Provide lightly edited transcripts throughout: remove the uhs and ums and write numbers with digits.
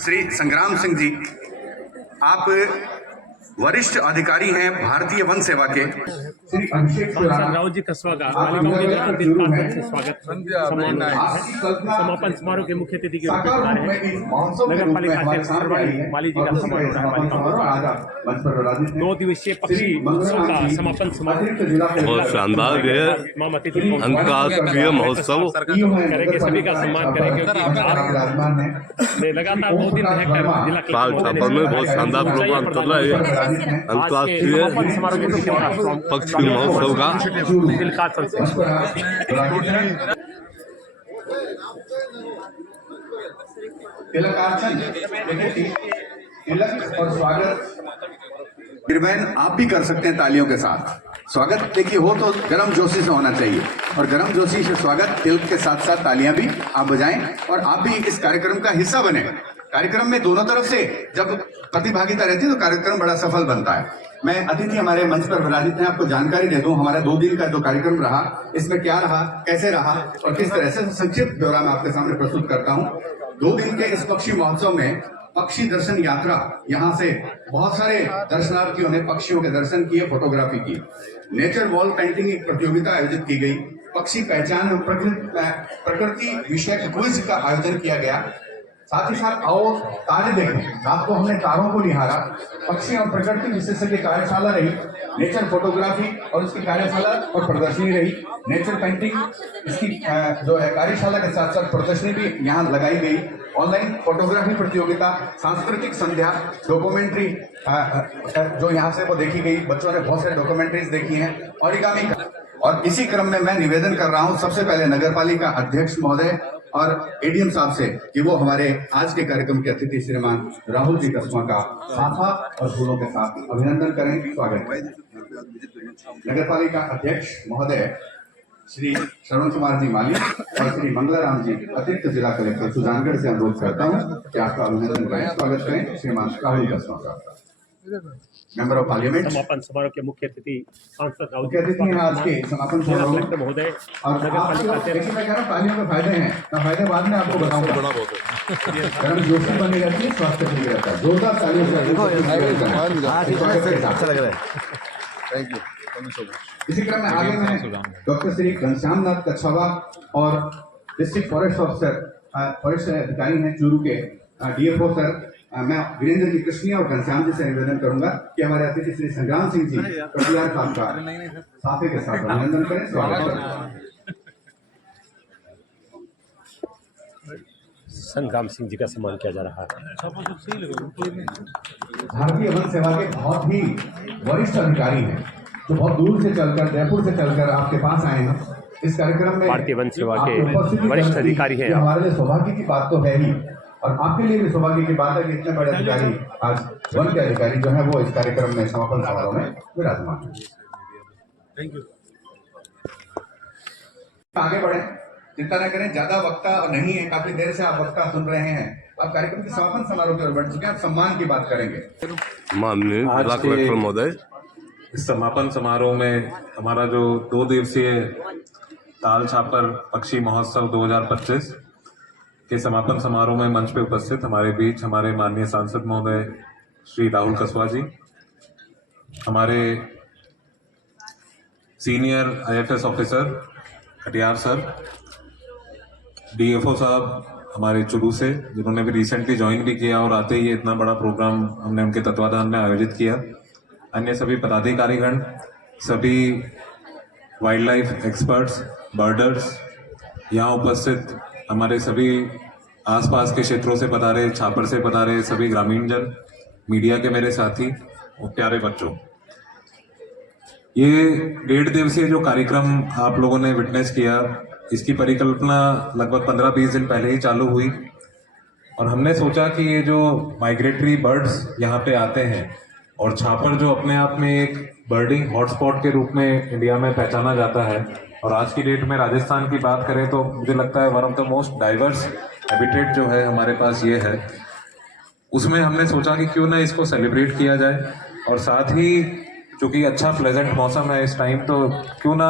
श्री संग्राम सिंह जी, आप वरिष्ठ अधिकारी हैं भारतीय वन सेवा के। श्री अभिषेक राहुल जी कसवा का स्वागत समापन समारोह के मुख्य अतिथि के रूप में बता रहे हैं। नगर पालिका अध्यक्ष माली जी का समारोह रहा है। 2 दिवसीय पक्षी महोत्सव का समापन समारोह बहुत शानदार है। अंतर्राष्ट्रीय महोत्सव करेंगे, सभी का सम्मान करेंगे क्योंकि लगातार 2 दिन रहकर जिला छापर में बहुत शानदार प्रोग्राम चल रहा है। अंतर्राष्ट्रीय पक्षी महोत्सव का तिलक और स्वागत बहन आप भी कर सकते हैं तालियों के साथ। स्वागत देखिए हो तो गर्म जोशी से होना चाहिए और गर्म जोशी से स्वागत तिलक के साथ साथ तालियां भी आप बजाएं और आप भी इस कार्यक्रम का हिस्सा बने। कार्यक्रम में दोनों तरफ से जब प्रतिभागिता रहती है तो कार्यक्रम बड़ा सफल बनता है। मैं अतिथि हमारे मंच पर विराजित हैं, आपको जानकारी दे दूं हमारा 2 दिन का जो कार्यक्रम रहा इसमें क्या रहा, कैसे रहा और किस तरह से संक्षिप्त ब्यौरा मैं आपके सामने प्रस्तुत करता हूं। 2 दिन के इस पक्षी महोत्सव में पक्षी दर्शन यात्रा, यहाँ से बहुत सारे दर्शनार्थियों ने पक्षियों के दर्शन किए, फोटोग्राफी की। नेचर वॉल पेंटिंग एक प्रतियोगिता आयोजित की गई। पक्षी पहचान प्रकृति विषय क्विज का आयोजन किया गया। साथ ही साथ आओ तारे देखें, रात को हमने तारों को निहारा। पक्षी और प्रकृति विशेषज्ञ कार्यशाला रही, नेचर फोटोग्राफी और उसकी कार्यशाला और प्रदर्शनी रही। नेचर पेंटिंग इसकी जो है कार्यशाला के साथ साथ प्रदर्शनी भी यहाँ लगाई गई। ऑनलाइन फोटोग्राफी प्रतियोगिता, सांस्कृतिक संध्या, डॉक्यूमेंट्री जो यहाँ से वो देखी गई। बच्चों ने बहुत सारे डॉक्यूमेंट्रीज देखी हैं। ओरिगामी का और इसी क्रम में मैं निवेदन कर रहा हूँ सबसे पहले नगर पालिका अध्यक्ष महोदय और एडीएम साहब से कि वो हमारे आज के कार्यक्रम के अतिथि श्रीमान राहुल जी कसवा का साफा और फूलों के साथ अभिनंदन करें, स्वागत करें। नगर पालिका अध्यक्ष महोदय श्री श्रवण कुमार जी माली और श्री मंगलाराम जी अतिरिक्त जिला कलेक्टर सुजानगढ़ से अनुरोध करता हूँ कि आपका अभिनंदन करें, स्वागत करें श्रीमान राहुल कसवा का। Member of parliament. समापन समारोह के मुख्य अतिथि सांसद राहुल जी आज के समापन समारोह महोदय और नगर पालिका अध्यक्ष मैं कह रहा हूँ तालियों के फायदे हैं, मैं फायदे बाद में आपको बताऊंगा। गर्म जोशी बनी रहती है, स्वास्थ्य ठीक रहता है। जोरदार तालियों से अच्छा लग रहा है। Thank you. इसी क्रम में आगे में डॉक्टर श्री घनश्याम नाथ कछावा और डिस्ट्रिक्ट फॉरेस्ट ऑफिसर फॉरेस्ट अधिकारी हैं चूरू के डीएफओ सर, मैं वीरेंद्र जी कृष्णिया और घनश्याम जी से निवेदन करूंगा कि हमारे अतिथि श्री संग्राम सिंह जी कटियार साहब का साफे के साथ अभिनंदन करें, स्वागत करें। संग्राम सिंह जी का सम्मान किया जा रहा है। भारतीय वन सेवा के बहुत ही वरिष्ठ अधिकारी हैं जो बहुत दूर से चलकर, जयपुर से चलकर आपके पास आए हैं इस कार्यक्रम में। भारतीय वन सेवा के वरिष्ठ अधिकारी हैं। हमारे लिए सौभाग्य की बात तो है ही और आपके लिए भी सौभाग्य की बात है कि इतने बड़े अधिकारी आज वन के अधिकारी जो है वो इस कार्यक्रम में समापन समारोह में विराजमान है। Thank you. आगे बढ़े, चिंता न करें, ज्यादा वक्ता नहीं है, काफी देर से आप वक्ता सुन रहे हैं। आप कार्यक्रम के समापन समारोह की ओर बढ़ चुके हैं, आप सम्मान की बात करेंगे। माननीय जिला कलेक्टर महोदय, इस समापन समारोह में हमारा जो 2 दिवसीय ताल छापर पक्षी महोत्सव 2025 के समापन समारोह में मंच पे उपस्थित हमारे बीच हमारे माननीय सांसद महोदय श्री राहुल कसवा जी, हमारे senior IFS officer Katiyar sir, DFO साहब हमारे चुरू से जिन्होंने भी रिसेंटली ज्वाइन भी किया और आते ही इतना बड़ा प्रोग्राम हमने उनके तत्वाधान में आयोजित किया। अन्य सभी पदाधिकारीगण, सभी वाइल्ड लाइफ एक्सपर्ट्स, बर्डर्स, यहाँ उपस्थित हमारे सभी आसपास के क्षेत्रों से पधारे, छापर से पधारे सभी ग्रामीण जन, मीडिया के मेरे साथी और प्यारे बच्चों, ये 1.5 दिवसीय जो कार्यक्रम आप लोगों ने विटनेस किया, इसकी परिकल्पना लगभग 15-20 दिन पहले ही चालू हुई और हमने सोचा कि ये जो माइग्रेटरी बर्ड्स यहाँ पे आते हैं और छापर जो अपने आप में एक बर्डिंग हॉटस्पॉट के रूप में इंडिया में पहचाना जाता है और आज की डेट में राजस्थान की बात करें तो मुझे लगता है one of the most diverse habitat जो है हमारे पास ये है, उसमें हमने सोचा कि क्यों ना इसको सेलिब्रेट किया जाए और साथ ही चूँकि अच्छा प्लेजेंट मौसम है इस टाइम, तो क्यों ना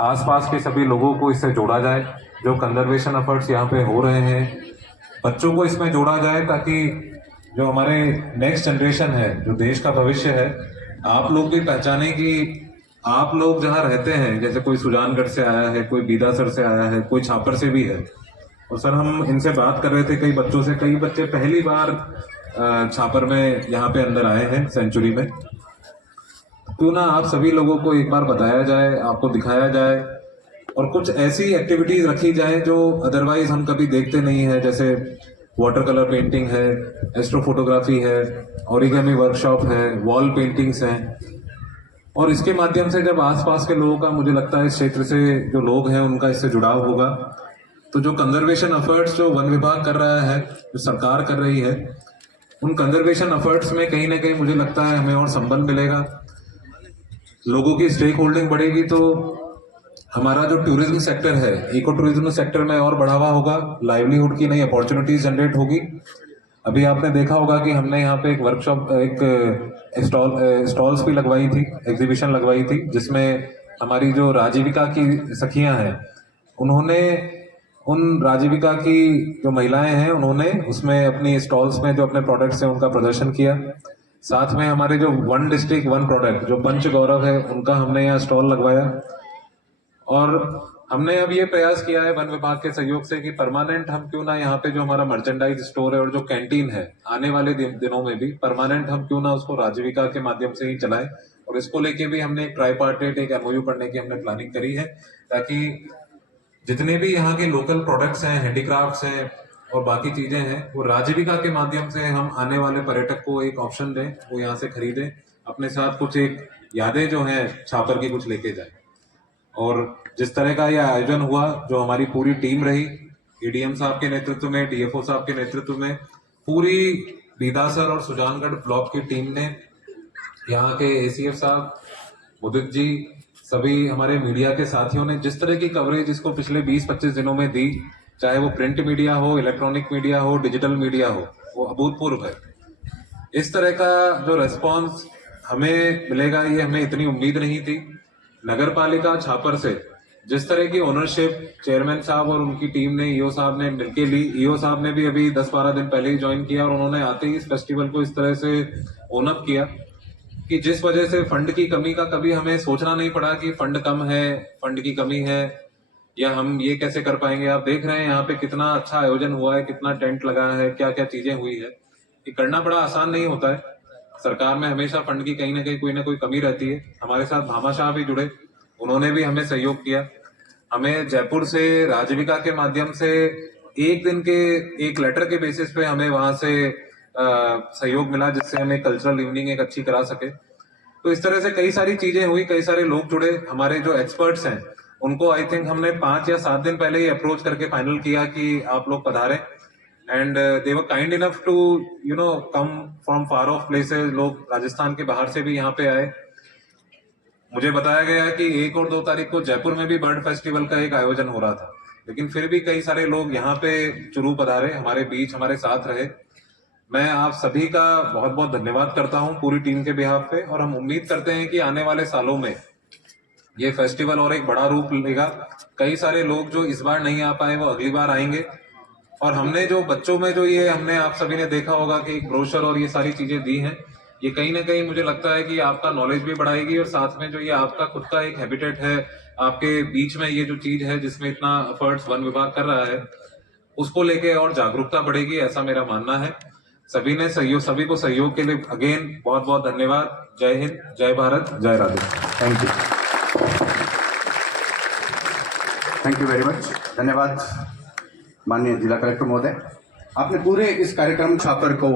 आसपास के सभी लोगों को इससे जोड़ा जाए। जो कंजर्वेशन एफर्ट्स यहाँ पे हो रहे हैं बच्चों को इसमें जोड़ा जाए ताकि जो हमारे नेक्स्ट जनरेशन है, जो देश का भविष्य है, आप लोग भी पहचाने कि आप लोग जहाँ रहते हैं, जैसे कोई सुजानगढ़ से आया है, कोई बीदासर से आया है, कोई छापर से भी है। और सर हम इनसे बात कर रहे थे कई बच्चों से, कई बच्चे पहली बार छापर में यहाँ पे अंदर आए हैं सेंचुरी में। क्यों ना आप सभी लोगों को एक बार बताया जाए, आपको दिखाया जाए और कुछ ऐसी एक्टिविटीज रखी जाए जो अदरवाइज हम कभी देखते नहीं है, जैसे वाटर कलर पेंटिंग है, एस्ट्रो फोटोग्राफी है, ओरिगामी वर्कशॉप है, वॉल पेंटिंग्स हैं। और इसके माध्यम से जब आसपास के लोगों का, मुझे लगता है इस क्षेत्र से जो लोग हैं उनका इससे जुड़ाव होगा, तो जो कंजर्वेशन एफर्ट्स जो वन विभाग कर रहा है, जो सरकार कर रही है, उन कंजर्वेशन एफर्ट्स में कहीं ना कहीं मुझे लगता है हमें और संबल मिलेगा, लोगों की स्टेक होल्डिंग बढ़ेगी, तो हमारा जो टूरिज्म सेक्टर है, इको टूरिज्म सेक्टर में और बढ़ावा होगा, लाइवलीहुड की नई अपॉर्चुनिटीज जनरेट होगी। अभी आपने देखा होगा कि हमने यहाँ पे एक वर्कशॉप, एक स्टॉल्स भी लगवाई थी, एग्जीबिशन लगवाई थी, जिसमें हमारी जो राजीविका की सखियां हैं, उन्होंने उन राजीविका की जो महिलाएं हैं, उन्होंने उसमें अपनी स्टॉल्स में जो अपने प्रोडक्ट्स हैं उनका प्रदर्शन किया। साथ में हमारे जो वन डिस्ट्रिक्ट वन प्रोडक्ट जो पंच गौरव है, उनका हमने यहाँ स्टॉल लगवाया। और हमने अब ये प्रयास किया है वन विभाग के सहयोग से कि परमानेंट हम क्यों ना यहाँ पे जो हमारा मर्चेंडाइज स्टोर है और जो कैंटीन है, आने वाले दिनों में भी परमानेंट हम क्यों ना उसको राजीविका के माध्यम से ही चलाएं। और इसको लेके भी हमने एक ट्राईपार्टेट एक एमओयू करने की हमने प्लानिंग करी है, ताकि जितने भी यहाँ के लोकल प्रोडक्ट्स हैं, हैंडीक्राफ्ट्स हैं और बाकी चीजें हैं, वो राजीविका के माध्यम से हम आने वाले पर्यटक को एक ऑप्शन दें, वो यहाँ से खरीदें, अपने साथ कुछ एक यादें जो हैं छापर की कुछ लेके जाए। और जिस तरह का यह आयोजन हुआ, जो हमारी पूरी टीम रही, एडीएम साहब के नेतृत्व में, डीएफओ साहब के नेतृत्व में, पूरी बीदासर और सुजानगढ़ ब्लॉक की टीम ने, यहाँ के एसीएफ साहब, मुदित जी, सभी हमारे मीडिया के साथियों ने जिस तरह की कवरेज इसको पिछले 20-25 दिनों में दी, चाहे वो प्रिंट मीडिया हो, इलेक्ट्रॉनिक मीडिया हो, डिजिटल मीडिया हो, वो अभूतपूर्व है। इस तरह का जो रेस्पॉन्स हमें मिलेगा, ये हमें इतनी उम्मीद नहीं थी। नगर पालिका छापर से जिस तरह की ओनरशिप चेयरमैन साहब और उनकी टीम ने, ईओ साहब ने मिलकर ली, ईओ साहब ने भी अभी 10-12 दिन पहले ही ज्वाइन किया, और उन्होंने आते ही इस फेस्टिवल को इस तरह से ओनअप किया कि जिस वजह से फंड की कमी का कभी हमें सोचना नहीं पड़ा कि फंड कम है, फंड की कमी है, या हम ये कैसे कर पाएंगे। आप देख रहे हैं यहाँ पे कितना अच्छा आयोजन हुआ है, कितना टेंट लगा है, क्या क्या चीजें हुई है। ये करना बड़ा आसान नहीं होता है। सरकार में हमेशा फंड की कहीं ना कोई कमी रहती है। हमारे साथ भामा शाह भी जुड़े, उन्होंने भी हमें सहयोग किया। हमें जयपुर से राजीविका के माध्यम से एक दिन के एक लेटर के बेसिस पे हमें वहां से सहयोग मिला, जिससे हमें कल्चरल इवनिंग एक अच्छी करा सके। तो इस तरह से कई सारी चीजें हुई, कई सारे लोग जुड़े। हमारे जो एक्सपर्ट्स हैं उनको आई थिंक हमने 5 या 7 दिन पहले ही अप्रोच करके फाइनल किया कि आप लोग पधारें, and they were kind enough to come from far off places. लोग राजस्थान के बाहर से भी यहाँ पे आए। मुझे बताया गया कि 1 और 2 तारीख को जयपुर में भी बर्ड फेस्टिवल का एक आयोजन हो रहा था, लेकिन फिर भी कई सारे लोग यहाँ पे चुरू पधारे, हमारे बीच, हमारे साथ रहे। मैं आप सभी का बहुत बहुत धन्यवाद करता हूँ पूरी टीम के बिहाफ पे, और हम उम्मीद करते हैं कि आने वाले सालों में ये फेस्टिवल और एक बड़ा रूप लेगा। कई सारे लोग जो इस बार नहीं आ पाए वो अगली बार आएंगे। और हमने जो बच्चों में जो ये हमने आप सभी ने देखा होगा कि एक ब्रोशर और ये सारी चीजें दी हैं, ये कहीं ना कहीं मुझे लगता है कि आपका नॉलेज भी बढ़ाएगी, और साथ में जो ये आपका खुद का एक हैबिटेट है, आपके बीच में ये जो चीज है जिसमें इतना एफर्ट्स वन विभाग कर रहा है, उसको लेके और जागरूकता बढ़ेगी, ऐसा मेरा मानना है। सभी को सहयोग के लिए अगेन बहुत बहुत धन्यवाद। जय हिंद, जय भारत, जय Radhe. Thank you. Thank you very much. धन्यवाद माननीय जिला कलेक्टर महोदय। आपने पूरे इस कार्यक्रम छापर को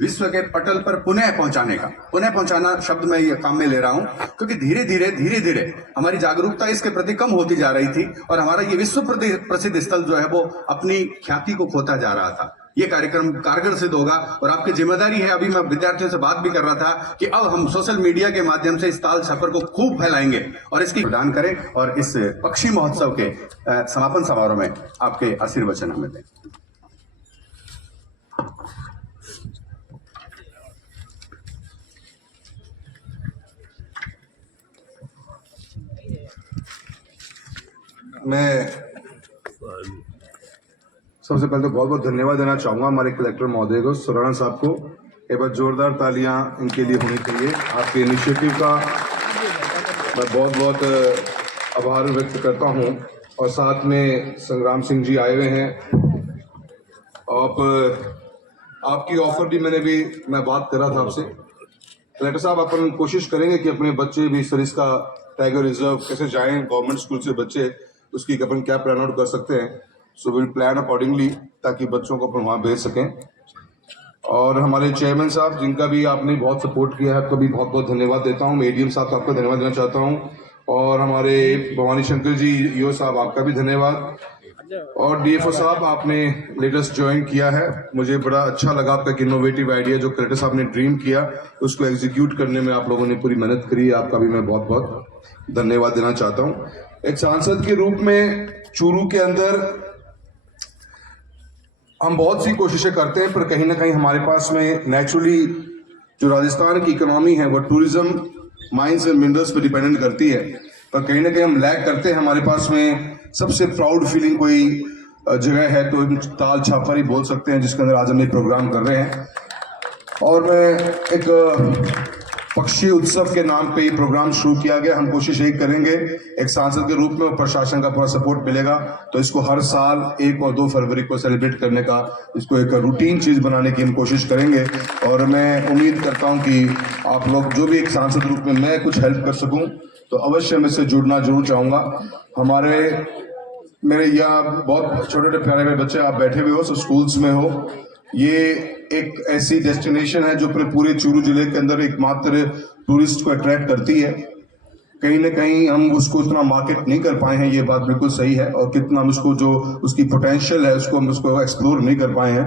विश्व के पटल पर पुनः पहुंचाना शब्द मैं ये काम में ले रहा हूं, क्योंकि धीरे धीरे हमारी जागरूकता इसके प्रति कम होती जा रही थी, और हमारा ये विश्व प्रसिद्ध स्थल जो है वो अपनी ख्याति को खोता जा रहा था। ये कार्यक्रम कारगर सिद्ध होगा, और आपकी जिम्मेदारी है, अभी मैं विद्यार्थियों से बात भी कर रहा था, कि अब हम सोशल मीडिया के माध्यम से इस ताल छापर को खूब फैलाएंगे और इसकी प्रदान करें, और इस पक्षी महोत्सव के समापन समारोह में आपके आशीर्वचन हमें दें। मैं सबसे पहले तो बहुत बहुत धन्यवाद देना चाहूँगा हमारे कलेक्टर महोदय को, सुराना साहब को। एक बार जोरदार तालियां इनके लिए होनी चाहिए। आपके इनिशिएटिव का मैं बहुत बहुत आभार व्यक्त करता हूं। और साथ में संग्राम सिंह जी आए हुए हैं। आपकी ऑफर भी मैं बात कर रहा था आपसे कलेक्टर साहब, अपन कोशिश करेंगे कि अपने बच्चे भी सरिस्का टाइगर रिजर्व कैसे जाएं, गवर्नमेंट स्कूल से बच्चे, उसकी अपन क्या प्लान आउट कर सकते हैं। सो विल प्लान अकॉर्डिंगली ताकि बच्चों को अपन वहाँ भेज सकें। और हमारे चेयरमैन साहब जिनका भी आपने बहुत सपोर्ट किया है, आपका भी बहुत बहुत धन्यवाद देता हूँ। मैं एडीएम साहब का आपका धन्यवाद देना चाहता हूँ। और हमारे भवानी शंकर जी ईओ साहब, आपका भी धन्यवाद। और डीएफओ साहब, आपने लेटेस्ट ज्वाइन किया है, मुझे बड़ा अच्छा लगा आपका इनोवेटिव आइडिया जो कलेक्टर साहब ने ड्रीम किया, उसको एग्जीक्यूट करने में आप लोगों ने पूरी मेहनत करी है। आपका भी मैं बहुत बहुत धन्यवाद देना चाहता हूँ। एक सांसद के रूप में चूरू के अंदर हम बहुत सी कोशिशें करते हैं, पर कहीं ना कहीं हमारे पास में नेचुरली जो राजस्थान की इकोनॉमी है वो टूरिज्म, माइंस एंड मिनरल्स पर डिपेंडेंट करती है, पर कहीं ना कहीं हम लैग करते हैं। हमारे पास में सबसे प्राउड फीलिंग कोई जगह है तो ताल छापर ही बोल सकते हैं, जिसके अंदर आज हम ये प्रोग्राम कर रहे हैं। और एक पक्षी उत्सव के नाम पे ये प्रोग्राम शुरू किया गया। हम कोशिश यही करेंगे, एक सांसद के रूप में और प्रशासन का पूरा सपोर्ट मिलेगा तो इसको हर साल 1 और 2 फरवरी को सेलिब्रेट करने का, इसको एक रूटीन चीज बनाने की हम कोशिश करेंगे। और मैं उम्मीद करता हूं कि आप लोग जो भी एक सांसद रूप में मैं कुछ हेल्प कर सकूं तो अवश्य मैं इससे जुड़ना जरूर चाहूंगा। मेरे यहाँ बहुत छोटे छोटे प्यारे प्यारे बच्चे आप बैठे हुए हो, सब स्कूल्स में हो। ये एक ऐसी डेस्टिनेशन है जो अपने पूरे चूरू जिले के अंदर एकमात्र टूरिस्ट को अट्रैक्ट करती है। कहीं ना कहीं हम उसको उतना मार्केट नहीं कर पाए हैं, ये बात बिल्कुल सही है। और कितना हम उसको जो उसकी पोटेंशियल है उसको हम उसको एक्सप्लोर नहीं कर पाए हैं।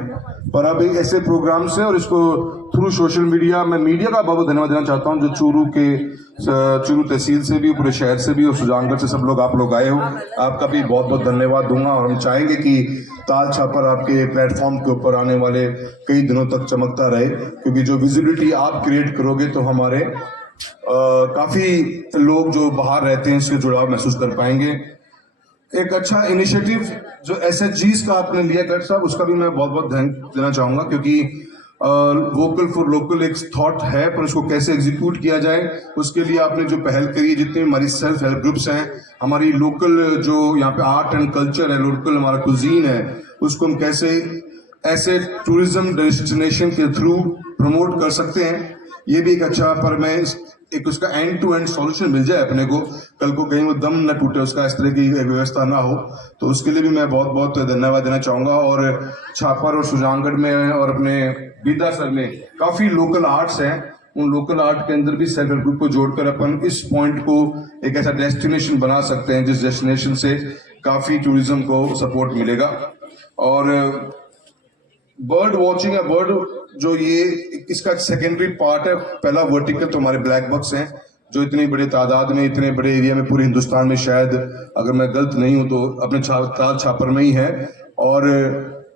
पर अब एक ऐसे प्रोग्राम से और इसको थ्रू सोशल मीडिया, मैं मीडिया का बहुत धन्यवाद देना चाहता हूँ जो चूरू तहसील से भी, पूरे शहर से भी और सुजानगढ़ से सब लोग आप लोग आए हो, आपका भी बहुत बहुत धन्यवाद दूंगा। और हम चाहेंगे कि ताल छापर आपके प्लेटफॉर्म के ऊपर आने वाले कई दिनों तक चमकता रहे, क्योंकि जो विजिबिलिटी आप क्रिएट करोगे तो हमारे काफी लोग जो बाहर रहते हैं इससे जुड़ाव महसूस कर पाएंगे। एक अच्छा इनिशिएटिव जो एसएचजीज का आपने लिया कलेक्टर साहब, उसका भी मैं बहुत बहुत ध्यान देना चाहूंगा, क्योंकि वोकल फॉर लोकल एक थॉट है, पर उसको कैसे एग्जीक्यूट किया जाए उसके लिए आपने जो पहल करी है, जितने हमारी सेल्फ हेल्प ग्रुप्स हैं, हमारी लोकल जो यहाँ पे आर्ट एंड कल्चर है, लोकल हमारा कुजीन है, उसको हम कैसे ऐसे टूरिज्म डेस्टिनेशन के थ्रू प्रमोट कर सकते हैं, ये भी एक अच्छा, पर मैं एक उसका एंड टू एंड सॉल्यूशन मिल जाए अपने को, कल को कहीं वो दम न टूटे उसका, इस तरह की व्यवस्था ना हो, तो उसके लिए भी मैं बहुत बहुत धन्यवाद देना चाहूंगा। और छापर और सुजानगढ़ में और अपने बीदासर में काफी लोकल आर्ट्स हैं, उन लोकल आर्ट के अंदर भी सेल्फ हेल्प ग्रुप को जोड़कर अपन इस पॉइंट को एक ऐसा डेस्टिनेशन बना सकते हैं जिस डेस्टिनेशन से काफी टूरिज्म को सपोर्ट मिलेगा। और बर्ड वॉचिंग या बर्ड जो ये इसका सेकेंडरी पार्ट है, पहला वर्टिकल तो हमारे ब्लैक बक्स हैं जो इतनी बड़ी तादाद में, इतने बड़े एरिया में, पूरे हिंदुस्तान में शायद अगर मैं गलत नहीं हूं तो अपने ताल छापर में ही है। और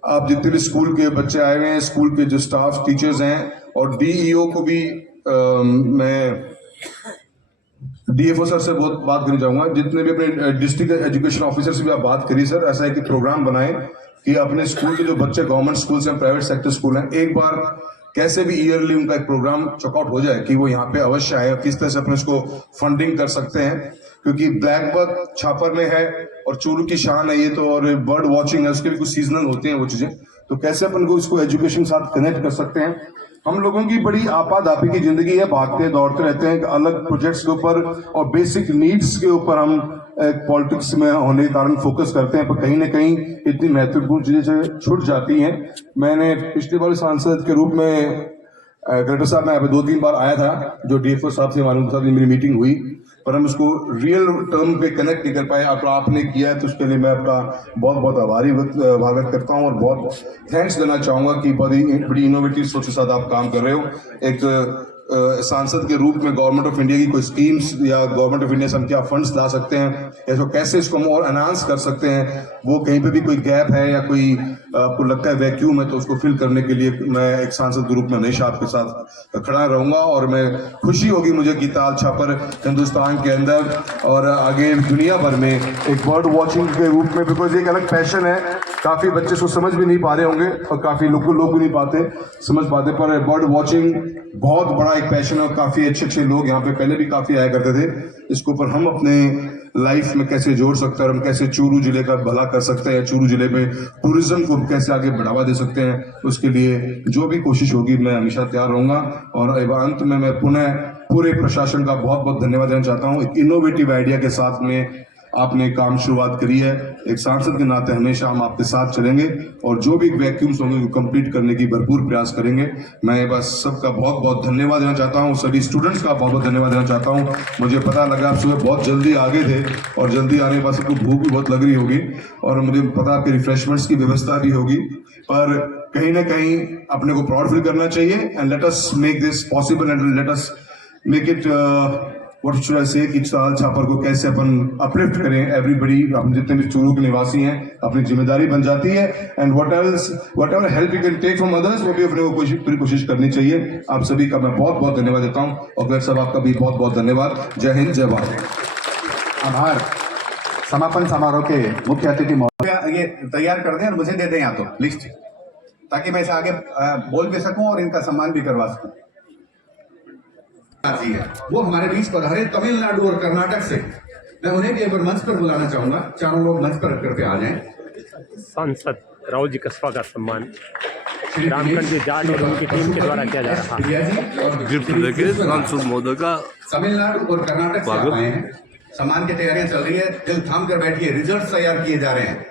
आप जितने भी स्कूल के बच्चे आए हुए हैं, स्कूल के जो स्टाफ टीचर्स हैं, और डीईओ को भी मैं डीएफओ सर से बहुत बात करना चाहूंगा, जितने भी अपने डिस्ट्रिक्ट एजुकेशन ऑफिसर से भी आप बात करिए सर, ऐसा एक प्रोग्राम बनाएं कि अपने स्कूल के जो बच्चे गवर्नमेंट स्कूल हैं, प्राइवेट सेक्टर स्कूल हैं, एक बार कैसे भी ईयरली उनका एक प्रोग्राम चेकआउट हो जाए कि वो यहाँ पे अवश्य आए, किस तरह से अपने उसको फंडिंग कर सकते हैं, क्योंकि ब्लैक बक छापर में है और चूरू की शान है ये तो, और बर्ड वॉचिंग है, उसके भी कुछ सीजनल होते हैं वो चीजें, तो कैसे अपन को इसको एजुकेशन के साथ कनेक्ट कर सकते हैं। हम लोगों की बड़ी आपाधापी की जिंदगी है, भागते दौड़ते रहते हैं अलग प्रोजेक्ट्स के ऊपर और बेसिक नीड्स के ऊपर हम पॉलिटिक्स में होने के कारण फोकस करते हैं, पर कहीं ना कहीं इतनी महत्वपूर्ण चीजें छूट जाती हैं। मैंने पिछली बार सांसद के रूप में कलेक्टर साहब मैं यहाँ पे 2-3 बार आया था, जो डीएफओ साहब से हमारे साथ मेरी मीटिंग हुई, पर हम उसको रियल टर्म पे कनेक्ट नहीं कर पाए। आपने किया है तो उसके लिए मैं आपका बहुत बहुत आभारी व्यक्त करता हूँ और बहुत थैंक्स देना चाहूंगा कि बड़ी इनोवेटिव सोच के साथ आप काम कर रहे हो। एक सांसद के रूप में गवर्नमेंट ऑफ इंडिया की कोई स्कीम्स या गवर्नमेंट ऑफ इंडिया से हम क्या फंड्स ला सकते हैं, इसको कैसे इसको हम और एनहांस कर सकते हैं, वो कहीं पे भी कोई गैप है या कोई आपको लगता है वैक्यूम है तो उसको फिल करने के लिए मैं एक सांसद के रूप में हमेशा आपके साथ खड़ा रहूंगा। और मैं खुशी होगी मुझे कि ताल छापर हिंदुस्तान के अंदर और आगे दुनिया भर में एक बर्ड वॉचिंग के रूप में, बिकॉज एक अलग पैशन है, काफी बच्चे इसको समझ भी नहीं पा रहे होंगे और काफी लोग भी नहीं पाते समझ पाते, पर बर्ड वॉचिंग बहुत बड़ा एक पैशन है और काफी अच्छे अच्छे लोग यहाँ पे पहले भी काफी आया करते थे। इसको पर हम अपने लाइफ में कैसे जोड़ सकते हैं और हम कैसे चूरू जिले का भला कर सकते हैं, चूरू जिले में टूरिज्म को कैसे आगे बढ़ावा दे सकते हैं, उसके लिए जो भी कोशिश होगी मैं हमेशा तैयार रहूंगा। और अंत में मैं पुनः पूरे प्रशासन का बहुत बहुत धन्यवाद देना चाहता हूँ। एक इनोवेटिव आइडिया के साथ में आपने काम शुरुआत करी है, एक सांसद के नाते हमेशा हम आपके साथ चलेंगे और जो भी वैक्यूम्स होंगे कंप्लीट करने की भरपूर प्रयास करेंगे। मैं बस सबका बहुत बहुत धन्यवाद देना चाहता हूँ, सभी स्टूडेंट्स का बहुत बहुत धन्यवाद देना चाहता हूँ। मुझे पता लगा आप सुबह बहुत जल्दी आ गए थे और जल्दी आने के बाद सबको भूख भी बहुत लग रही होगी और मुझे पता आपके रिफ्रेशमेंट्स की व्यवस्था भी होगी, पर कहीं ना कहीं अपने को प्राउड फील करना चाहिए। And let us make this possible and let us make it what should I से कि ताल छापर को कैसे अपन अपलिफ्ट करें। एवरीबडी, हम जितने भी चूरू के निवासी हैं, अपनी जिम्मेदारी बन जाती है। And whatever help you can take from others, वो भी अपने को पूरी कोशिश करनी चाहिए। आप सभी का मैं बहुत बहुत धन्यवाद देता हूँ और गैर साहब आपका भी बहुत बहुत धन्यवाद। जय हिंद, जय भारत। आभार। समापन समारोह के मुख्य अतिथि महोदय ये तैयार कर दें और मुझे दे दें यहाँ तो लिस्ट, ताकि मैं इसे आगे बोल भी सकूं और इनका सम्मान भी करवा सकूं। जी है, वो हमारे बीच पधारे तमिलनाडु और कर्नाटक से। मैं उन्हें भी एक बार मंच पर बुलाना चाहूंगा, चारों लोग मंच पर करके आ जाएं। सांसद राव जी कस्बा का सम्मान रामकंड जी जाट और उनकी टीम के द्वारा किया जा रहा है। गिफ्ट देके सांसद महोदय का तमिलनाडु और कर्नाटक से आए हैं। सम्मान की तैयारियां चल रही है, दिल थाम कर बैठिए, रिजल्ट तैयार किए जा रहे हैं।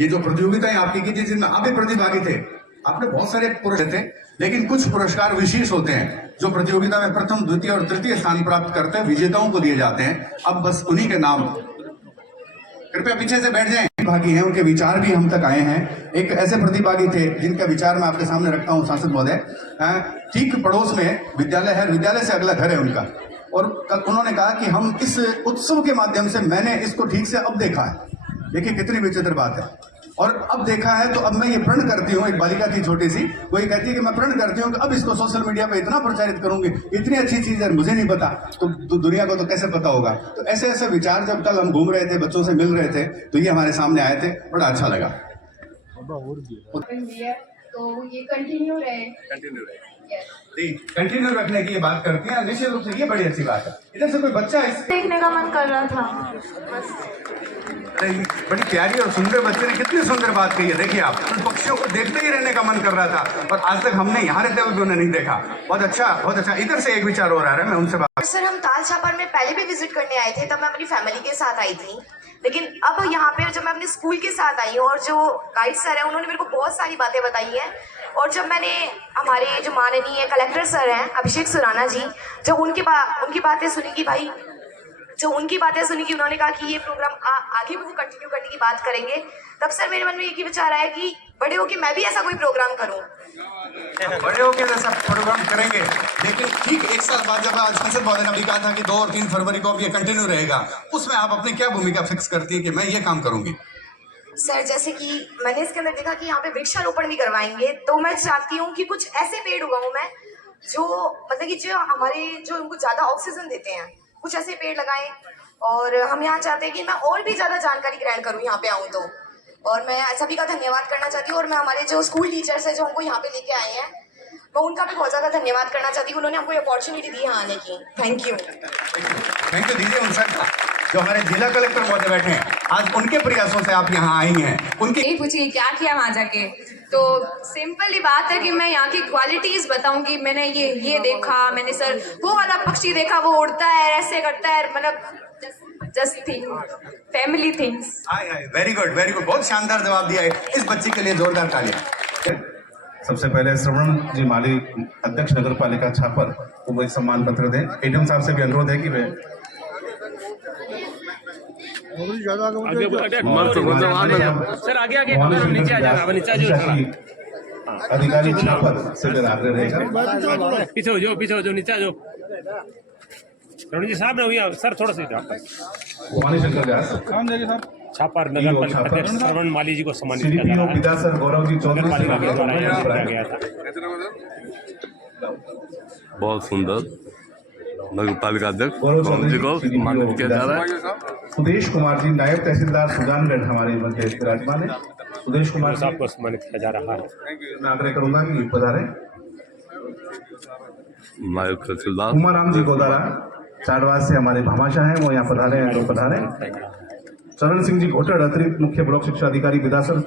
ये जो प्रतियोगिताएं आपकी की थी जिनमें आप भी प्रतिभागी थे, आपने बहुत सारे पुरस्कार थे, लेकिन कुछ पुरस्कार विशेष होते हैं जो प्रतियोगिता में प्रथम, द्वितीय और तृतीय स्थान प्राप्त करते हैं विजेताओं को दिए जाते हैं। अब बस उन्हीं के नाम, कृपया पीछे से बैठ जाएं। प्रतिभागी हैं, उनके विचार भी हम तक आए हैं। एक ऐसे प्रतिभागी थे जिनका विचार मैं आपके सामने रखता हूं, सांसद महोदय। ठीक पड़ोस में विद्यालय है, विद्यालय से अगला घर है उनका, और कल उन्होंने कहा कि हम इस उत्सव के माध्यम से, मैंने इसको ठीक से अब देखा है। देखिए कितनी विचित्र बात है, और अब देखा है तो अब मैं ये प्रण करती हूँ, एक बालिका थी छोटी सी, वो ये कहती है कि मैं प्रण करती हूँ कि अब इसको सोशल मीडिया पे इतना प्रचारित करूंगी, इतनी अच्छी चीज है मुझे नहीं पता तो दुनिया को तो कैसे पता होगा। तो ऐसे ऐसे विचार जब कल हम घूम रहे थे, बच्चों से मिल रहे थे, तो ये हमारे सामने आए थे, बड़ा अच्छा लगा। तो ये कंटिन्यू रखने की ये बात करती हैं, निश्चित रूप से ये बड़ी अच्छी बात है। इधर से कोई बच्चा देखने का मन कर रहा था बस। बड़ी प्यारी और सुंदर बच्चे ने कितनी सुंदर बात कही है। देखिए आप, उन पक्षियों को देखते ही रहने का मन कर रहा था, और आज तक हमने यहाँ रहते हुए भी उन्हें नहीं देखा। बहुत अच्छा, बहुत अच्छा। इधर से एक विचार और आ रहा है, मैं उनसे बात। सर, हम ताल छापर में पहले भी विजिट करने आए थे, तब मैं अपनी फैमिली के साथ आई थी, लेकिन अब यहाँ पे जब मैं अपने स्कूल के साथ आई हूँ और जो गाइड सर है उन्होंने मेरे को बहुत सारी बातें बताई हैं, और जब मैंने हमारे जो माननीय कलेक्टर सर हैं अभिषेक सुराना जी, जब उनकी बातें सुनी कि भाई, जो उनकी बातें सुनी कि उन्होंने कहा कि ये प्रोग्राम आगे भी वो कंटिन्यू करने की बात करेंगे, तब सर मेरे मन में एक ही विचार आया कि बड़े होके मैं भी ऐसा कोई प्रोग्राम करूं। बड़े होकर ऐसा प्रोग्राम करेंगे, लेकिन ठीक एक साल बाद जब आज सांसद महोदय ने भी कहा था कि 2 और 3 फरवरी को अब ये कंटिन्यू रहेगा, उसमें आप अपनी क्या भूमिका फिक्स करती है कि मैं ये काम करूंगी? सर, जैसे कि मैंने इसके अंदर देखा कि यहाँ पे वृक्षारोपण भी करवाएंगे, तो मैं चाहती हूँ कि कुछ ऐसे पेड़ उगाऊं मैं जो मतलब कि जो उनको ज्यादा ऑक्सीजन देते हैं, कुछ ऐसे पेड़ लगाएं। और हम यहाँ चाहते हैं कि मैं और भी ज्यादा जानकारी ग्रहण करूँ यहाँ पे आऊँ तो, और मैं सभी का धन्यवाद करना चाहती हूँ। और मैं हमारे जो स्कूल टीचर्स हैं जो हमको यहाँ पे लेके आए हैं, मैं उनका भी बहुत ज्यादा धन्यवाद करना चाहती हूँ। उन्होंने हमको अपॉर्चुनिटी दी यहाँ आने की। थैंक यू दीजिए उन सर, जो हमारे जिला कलेक्टर महोदय बैठे हैं, आज उनके प्रयासों से आप यहाँ आई हैं। उनकी यही पूछिए क्या किया वहाँ जाके, तो सिंपल ही बात है कि मैं यहाँ की क्वालिटीज बताऊंगी। मैंने ये देखा, मैंने सर वो वाला पक्षी देखा, वो उड़ता है, ऐसे करता है, मतलब just thing, family things. Very good, very good, बहुत शानदार जवाब दिया है। इस बच्चे के लिए जोरदार तालियां। सबसे पहले श्रवण जी माली, अध्यक्ष नगर पालिका छापर, को वो एक सम्मान पत्र दें। एडीएम साहब से भी अनुरोध है कि वे सर आगे नीचे आ जाओ, नीचे आ जाओ। अधिकारी छापर से मेरा आग्रह रहेगा। पीछे हो जाओ, नीचे आ जाओ। रणजी जी साहब ने हुई सर थोड़ा सा इधर भवानी शंकर व्यास छापर नगर पालिका अध्यक्ष श्रवण माली जी को सम्मानित किया जा सीडीपीओ रहा है। विद्यासर गौरव जी चौधरी नगर पालिका के द्वारा से किया गया था। बहुत सुंदर नगर पालिका अध्यक्ष गौरव गौरव जी को चौधरी सम्मानित किया जा रहा है। सुदेश कुमार जी नायब तहसीलदार सुजानगढ़ हमारे मध्य विराजमान है। सुदेश कुमार साहब को सम्मानित किया जा रहा है। मैं आग्रह करूंगा कि पधारे। नायब तहसीलदार उमाराम जी गोदारा चाडवास से हमारे भामाशाह हैं, वो यहाँ पधारे हैं, लोग पधारे। चरण सिंह जी घोटड़ अतिरिक्त मुख्य ब्लॉक शिक्षा अधिकारी विदासर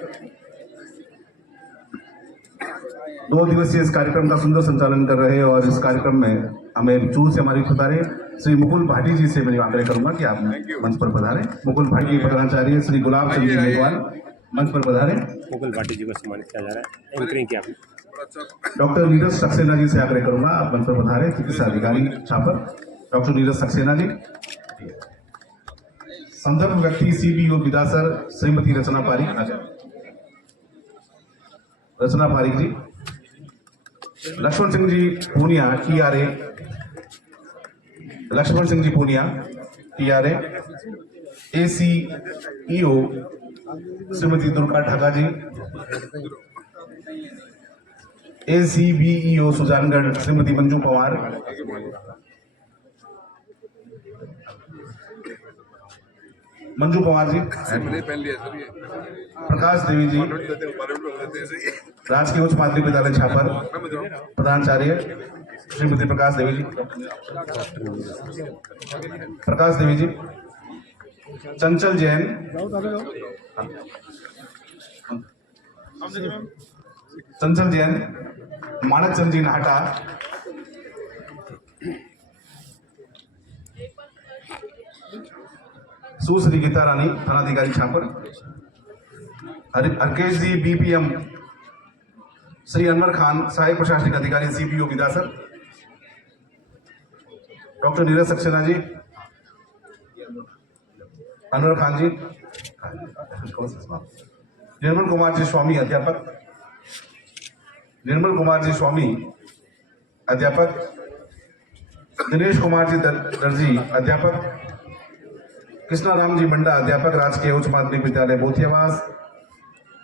2 दिवसीय इस कार्यक्रम का सुंदर संचालन कर रहे हैं और इस कार्यक्रम में हमें चूर से हमारी पधारे श्री मुकुल भाटी जी से मैं आग्रह करूंगा कि आप मंच पर पधारे। मुकुल भाटी प्रधानाचार्य श्री गुलाब चंद जी मेघवाल मंच पर पधारे। मुकुल भाटी जी को सम्मानित किया जा रहा है। एंकरिंग किया आपने। डॉक्टर नीरज सक्सेना जी से आग्रह करूंगा आप मंच पर पधारे। चिकित्सा अधिकारी छापर डॉक्टर नीरज सक्सेना जी। संदर्भ व्यक्ति सीबीओ विदासर श्रीमती रचना पारिक। रचना पारिक जी। Lakshman Singh ji Poonia TRA। Lakshman Singh ji Poonia TRA। ACEO Shrimati Durga Dhaka जी। ACBEO सुजानगढ़ श्रीमती मंजू पवार। मंजू पवार जी। प्रकाश देवी जी राजकीय उच्च माध्यमिक विद्यालय छापर प्रधानाचार्य श्रीमती प्रकाश देवी जी। प्रकाश देवी जी। चंचल जैन। चंचल जैन। मानक चंद जी नाहटा। सुश्री गीता रानी थानाधिकारी छापर। हरकेश जी BPM। श्री अनवर खान सहायक प्रशासनिक अधिकारी CPO विदासर। डॉक्टर नीरज सक्सेना जी। अनवर खान जी। निर्मल कुमार जी स्वामी अध्यापक। निर्मल कुमार जी स्वामी अध्यापक। दिनेश कुमार जी दर्जी अध्यापक। कृष्णा राम जी मंडा अध्यापक राजकीय उच्च माध्यमिक विद्यालय बोथियावास।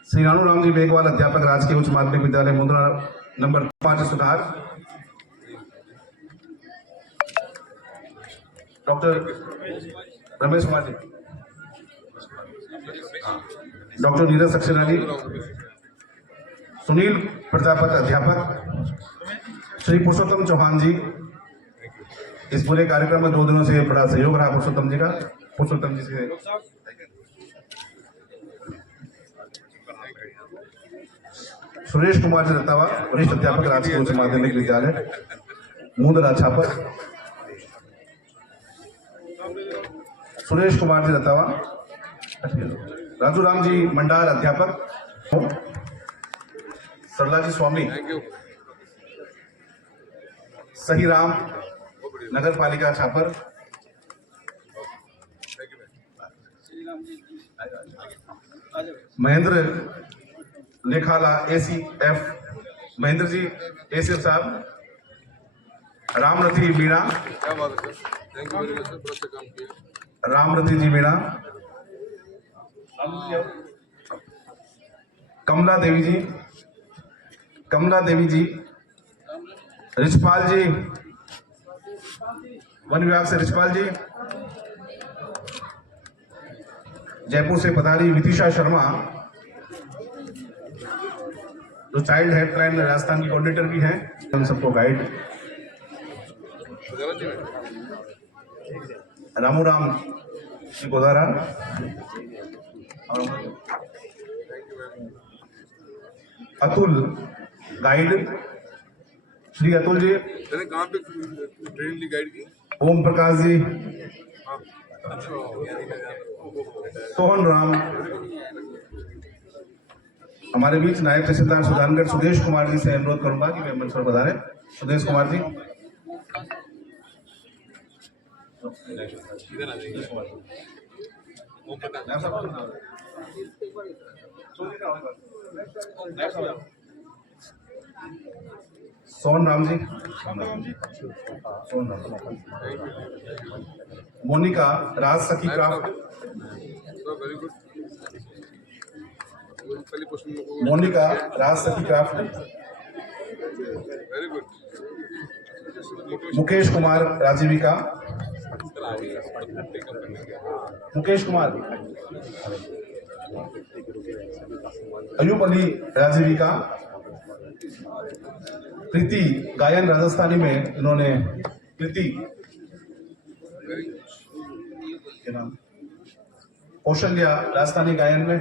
श्री रानू राम जी मेघवाल अध्यापक राजकीय उच्च माध्यमिक विद्यालय मुद्रा नंबर 5 सुधार। डॉक्टर रमेश कुमार जी। डॉक्टर नीरज सक्सेना जी। सुनील प्रजापत अध्यापक। श्री पुरुषोत्तम चौहान जी। इस पूरे कार्यक्रम में 2 दिनों से बड़ा सहयोग रहा पुरुषोत्तम जी का। पुरुषोत्तम जी से सुरेश कुमार जी रतावा वरिष्ठ अध्यापक राजकीय उच्च माध्यमिक विद्यालय मुंदरा छापर। सुरेश कुमार जी रतावा। राजू राम जी मंडार अध्यापक। सरला जी स्वामी। सही राम नगर पालिका छापर। महेंद्र लेखाला ACF। महेंद्र जी ACF साहब। रामरथी मीणा। रामरथी जी मीणा। कमला देवी जी। कमला देवी जी। रिचपाल जी वन विभाग से। रिचपाल जी। जयपुर से पधारी विदिशा शर्मा जो चाइल्ड हेल्पलाइन राजस्थान की कोऑर्डिनेटर भी हैं। हम सबको गाइड। रामू राम जी गोदारा। अतुल गाइड। श्री अतुल जी। कहाँ पे ट्रेन ली गाइड की? ओम प्रकाश जी। सोहन राम। हमारे बीच नायब तहसीलदार सुजानगढ़ सुदेश कुमार जी से अनुरोध करूंगा कि वे मंच पर पधारे। सुदेश कुमार जी। सोहन राम जी। मोनिका राज सखी क्राफ्ट, मोनिका राज सखी क्राफ्ट, मुकेश कुमार राजीविका, मुकेश कुमार, अयूब अली राजीविका, प्रीति गायन राजस्थानी में इन्होंने प्रीति क्या नाम, कौशल्या राजस्थानी गायन में,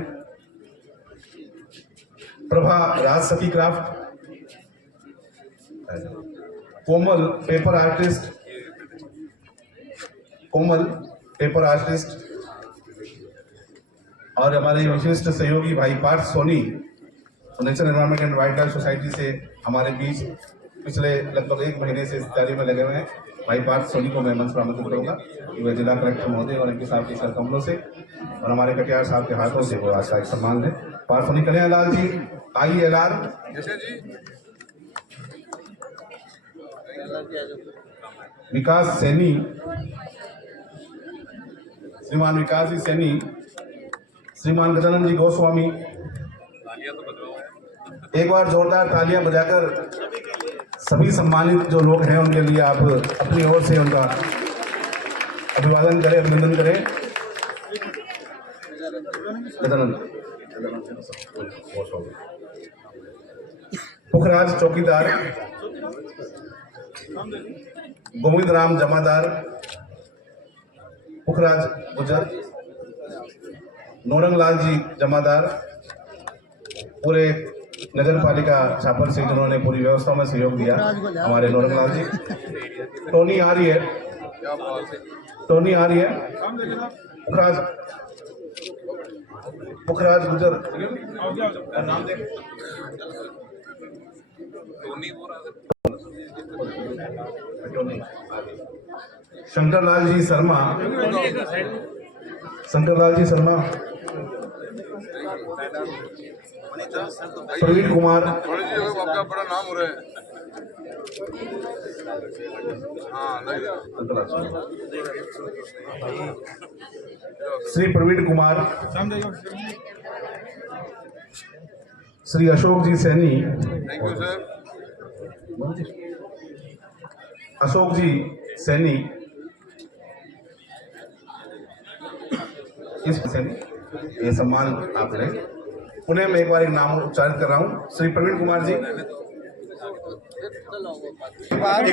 Prabha Raj Sakhi craft, Komal paper artist, Komal paper artist, और हमारे विशिष्ट सहयोगी भाई Parth Soni nature environment and wildlife society से हमारे बीच पिछले लगभग 1 महीने से इस तैयारी में लगे हुए हैं। भाई पार्थ सोनी को मैं मंच पर आमंत्रित करूंगा कि वह जिला कलेक्टर महोदय और इनके साथ के सर कमलों से और हमारे कटियार साहब के हाथों से वो आज का एक सम्मान है। पार्थ सोनी, कल्याण Lal ji I L R, विकास सैनी, श्रीमान विकास जी सैनी, श्रीमान गजानन जी गोस्वामी, एक बार जोरदार तालियां बजाकर सभी सम्मानित जो लोग हैं उनके लिए आप अपनी ओर से उनका अभिवादन करें, अभिनंदन करें। गजानंद पुखराज चौकीदार, गोविंद राम जमादार, पुखराज गुजर, नौरंग लाल जी जमादार, पूरे नगर पालिका छापर से जिन्होंने पूरी व्यवस्था में सहयोग दिया, हमारे नौरंग लाल जी, टोनी आर्य, टोनी आर्य, पुखराज गुजर, शंकरलाल जी शर्मा, शंकरलाल जी शर्मा, प्रवीण कुमार, आपका बड़ा नाम हो रहा है। Shri Praveen Kumar, Shri Ashok ji Saini, thank you sir. Ashok ji Saini, इस ये सम्मान आपने पुनः मैं एक बार एक नाम उच्चारित कर रहा हूँ, श्री प्रवीण कुमार जी। एक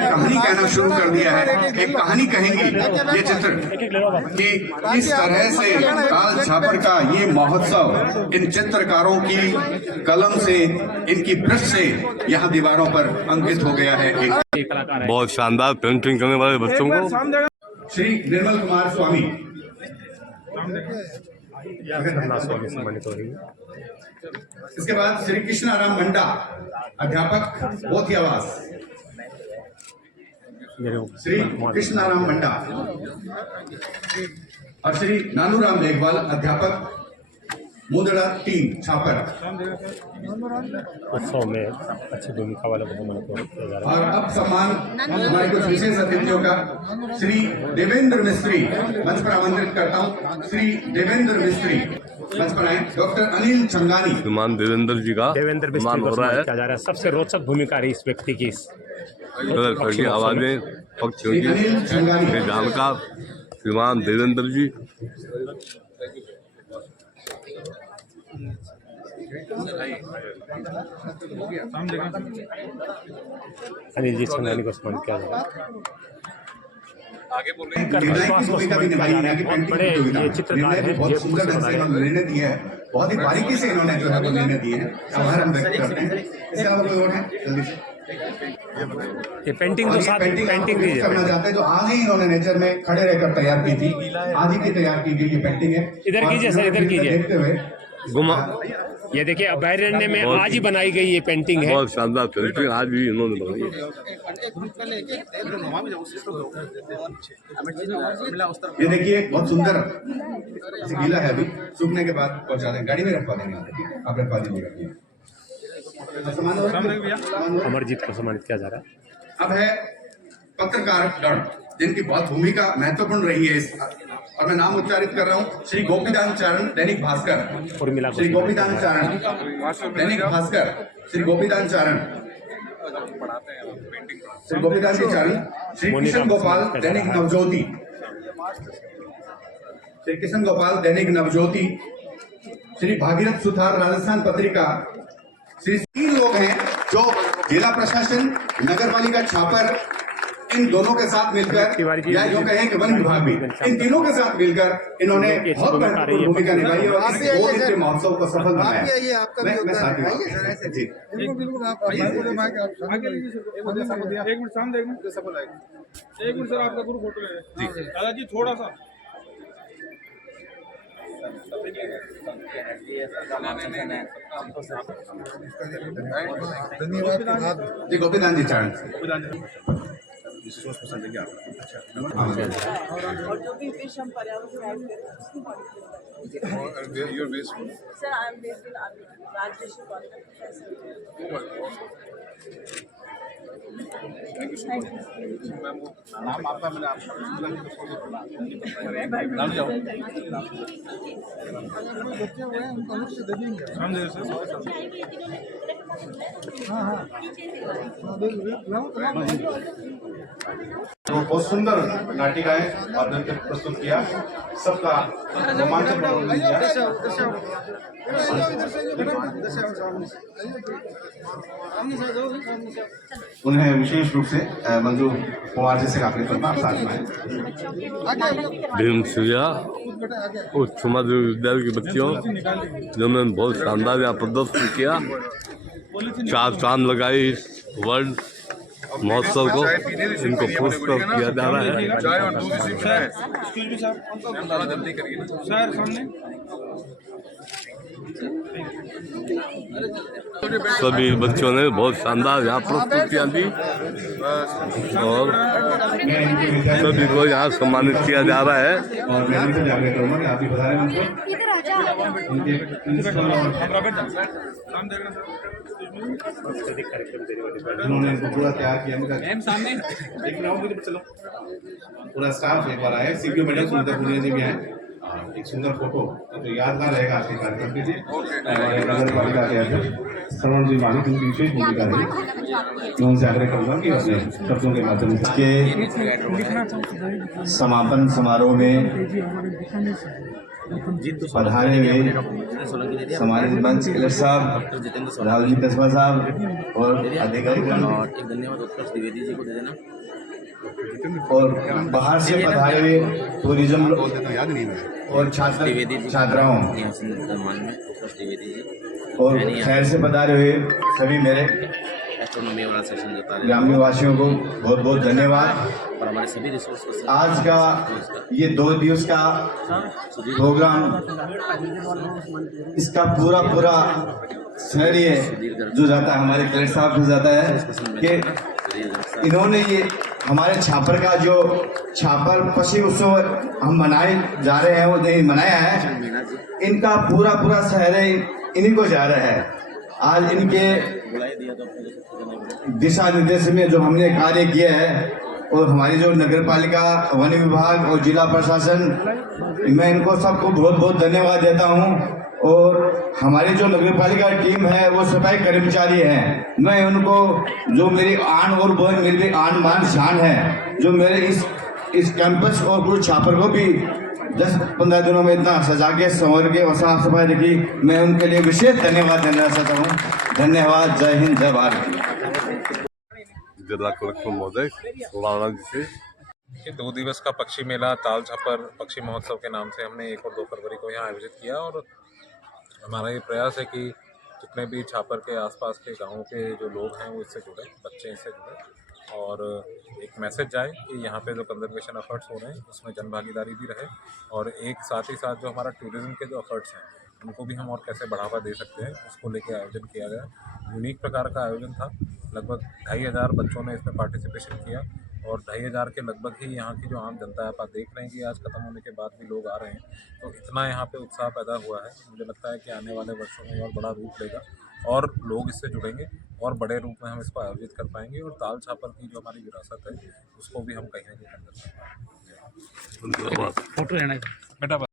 कहानी कहना शुरू कर दिया है, एक कहानी कहेंगी ये चित्र कि इस तरह से काल छापर का ये महोत्सव इन चित्रकारों की कलम से, इनकी ब्रश से यहाँ दीवारों पर अंकित हो गया है। एक कलाकार है। बहुत शानदार पेंटिंग करने वाले बच्चों को श्री निर्मल कुमार स्वामी, स्वामी सम्मानित हो रही है। इसके बाद श्री कृष्णाराम मंडा, अध्यापक बोथियावास, श्री कृष्णाराम मंडा, और श्री नानूराम मेघवाल, अध्यापक मुंदड़ा 3 छापर। उत्सव में अच्छी भूमिका वाले को सम्मानित किया जा रहा है। और अब सम्मान हमारे कुछ विशेष अतिथियों का, श्री देवेंद्र मिस्त्री मंच पर आमंत्रित करता हूँ। श्री देवेंद्र मिस्त्री मंच पर आए। डॉक्टर अनिल चंगानी, श्रीमान देवेंद्र जी का देवेंद्र मिस्त्री सम्मान को हो रहा है। सम्मानित किया जा रहा है। सबसे रोचक भूमिका रही इस व्यक्ति की, इस करके आवाजें पक्षियों श्री अनिल की चंगानी, जानकार श्रीमान देवेंद्र जी। अनिल जी चंगानी को सम्मानित किया जा रहा है। निर्णायक भूमिका भी निभाई है कि पेंटिंग बड़े प्रतियोगिता ये चित्रकार निर्णय हैं, बहुत ये सुंदर ढंग से इन्होंने निर्णय दिए हैं, बहुत ही बारीकी से इन्होंने जो है वो निर्णय दिए हैं, आभार हम व्यक्त करते हैं। इसके अलावा कोई और है जल्दी से? ये पेंटिंग और तो ये साथ पेंटिंग पेंटिंग आपको दीजिए। करना चाहते हैं जो आज ही इन्होंने नेचर में खड़े रहकर तैयार की थी, आज ही की तैयार की गई ये पेंटिंग है। इधर कीजिए सर, इधर कीजिए। देखते हुए गुमा ये देखिए अभयारण्य में आज ही बनाई गई ये पेंटिंग है। बहुत शानदार पेंटिंग आज भी इन्होंने बनाई है। ये देखिए बहुत सुंदर, ऐसे गीला है अभी, सूखने के बाद पहुंचा देंगे, गाड़ी में रखवा देंगे आप रखवा दीजिएगा। अमरजीत को सम्मानित किया जा रहा है। अब है पत्रकार गण, जिनकी बहुत भूमिका महत्वपूर्ण रही है और मैं नाम उच्चारित कर रहा हूं, श्री गोपीदान चारण, दैनिक भास्कर। श्री गोपीदान चारण, दैनिक भास्कर। श्री गोपीदान चारण, श्री गोपीदान जी चारण। श्री किशन गोपाल, दैनिक नवज्योति। श्री किशन गोपाल, दैनिक नवज्योति। श्री भागीरथ सुथार, राजस्थान पत्रिका। श्री 3 लोग हैं जो जिला प्रशासन, नगर पालिका छापर, इन दोनों के साथ मिलकर, या यूं कहें कि वन विभाग भी, इन तीनों के साथ मिलकर इन्होंने बहुत महत्वपूर्ण भूमिका निभाई और इस 2 दिन के महोत्सव को सफल बनाया। मैं साथ में जी बिल्कुल आप एक मिनट सामने एक मिनट सर, आपका पूरा फोटो ले रहे दादाजी, थोड़ा सा धन्यवाद जी। गोपीदान जी चारण, और जो भी विश हम पर्यावरण में ऐड करें sir, I am based in राजदेशी नाम आपका, मैंने तो बहुत सुंदर नाटिकाएं माध्यम से प्रस्तुत किया, सबका रोमांचक मनोरंजन किया। उन्हें विशेष रूप से मंजू कुमार जी से काफी करना साथ में भीम सूर्या उच्च मध्य विद्यालय के बच्चों, जिन्होंने बहुत शानदार यहाँ प्रदर्शन किया। 4 चांद लगाई इस वर्ल्ड महोत्सव को, इनको पुरस्कृत किया जा रहा है। सभी बच्चों ने बहुत शानदार यहाँ प्रस्तुतियाँ दी और सभी को यहाँ सम्मानित किया जा रहा है। और मैं भी जागृत करूंगा कि आप भी बता रहे हैं उनके प्रिंसिपल उन्होंने इनको पूरा तैयार किया। सामने चलो, पूरा स्टाफ एक बार आए, सीपीओ मैडम सुंदर पुनिया जी भी आए। एक सुंदर फोटो जो यादगार रहेगा आज के कार्यक्रम के लिए। नगर पालिका के अध्यक्ष श्रवण जी मालिक, उनकी विशेष भूमिका रही। मैं उनसे आग्रह करूंगा कि अपने शब्दों के माध्यम से के समापन समारोह में पधारे हुए हमारे मंच कलेक्टर साहब, राहुल जी कस्बा साहब और अधिकारीगण, एक धन्यवाद उत्कर्ष द्विवेदी जी को दे देना, और बाहर से पधारे हुए टूरिज्म और छात्राओं और शहर से पधारे हुए सभी मेरे एस्ट्रोनॉमी वाला सेशन जो ग्रामीण वासियों को बहुत बहुत धन्यवाद। और हमारे सभी रिसोर्स आज का ये 2 दिवस का प्रोग्राम, इसका पूरा श्रेय जो जाता है हमारे कलेक्टर साहब को जाता है कि इन्होंने ये हमारे छापर का जो छापर पक्षी उत्सव हम मनाए जा रहे हैं, वो नहीं मनाया है, इनका पूरा श्रेय इन्हीं को जा रहा है। आज इनके दिशा निर्देश में जो हमने कार्य किया है, और हमारी जो नगर पालिका, वन विभाग और जिला प्रशासन, मैं इनको सबको बहुत बहुत धन्यवाद देता हूं। और हमारी जो नगर पालिका टीम है वो सफाई कर्मचारी हैं, मैं उनको जो मेरी आन और बहुत मेरी आन मान शान है, जो मेरे इस कैंपस और पूरे छापर को भी 10-15 दिनों में इतना सजा के संवर के और साफ सफाई रखी, मैं उनके लिए विशेष धन्यवाद देना चाहता हूँ। धन्यवाद। जय हिंद, जय भारत। जिला कलेक्टर महोदय राणा जी से ये 2 दिवस का पक्षी मेला ताल छापर पक्षी महोत्सव के नाम से हमने 1 और 2 फरवरी को यहाँ आयोजित किया। और हमारा ये प्रयास है कि जितने भी छापर के आसपास के गाँव के जो लोग हैं वो इससे जुड़े, बच्चे इससे जुड़े, और एक मैसेज जाए कि यहाँ पे जो कंजर्वेशन एफर्ट्स हो रहे हैं उसमें जन भागीदारी भी रहे, और एक साथ ही साथ जो हमारा टूरिज्म के जो एफर्ट्स हैं उनको भी हम और कैसे बढ़ावा दे सकते हैं, उसको लेके आयोजन किया गया। यूनिक प्रकार का आयोजन था, लगभग 2500 बच्चों ने इसमें पार्टिसिपेशन किया, और 2500 के लगभग ही यहाँ की जो आम जनता है, आप देख रहे हैं कि आज ख़त्म होने के बाद भी लोग आ रहे हैं, तो इतना यहाँ पे उत्साह पैदा हुआ है। मुझे लगता है कि आने वाले वर्षों में और बड़ा रूप लेगा और लोग इससे जुड़ेंगे और बड़े रूप में हम इसको आयोजित कर पाएंगे और ताल छापर की जो हमारी विरासत है उसको भी हम कहीं ना कहीं अंदर कर पाएंगे। धन्यवाद। फोटो लेना है। बेटा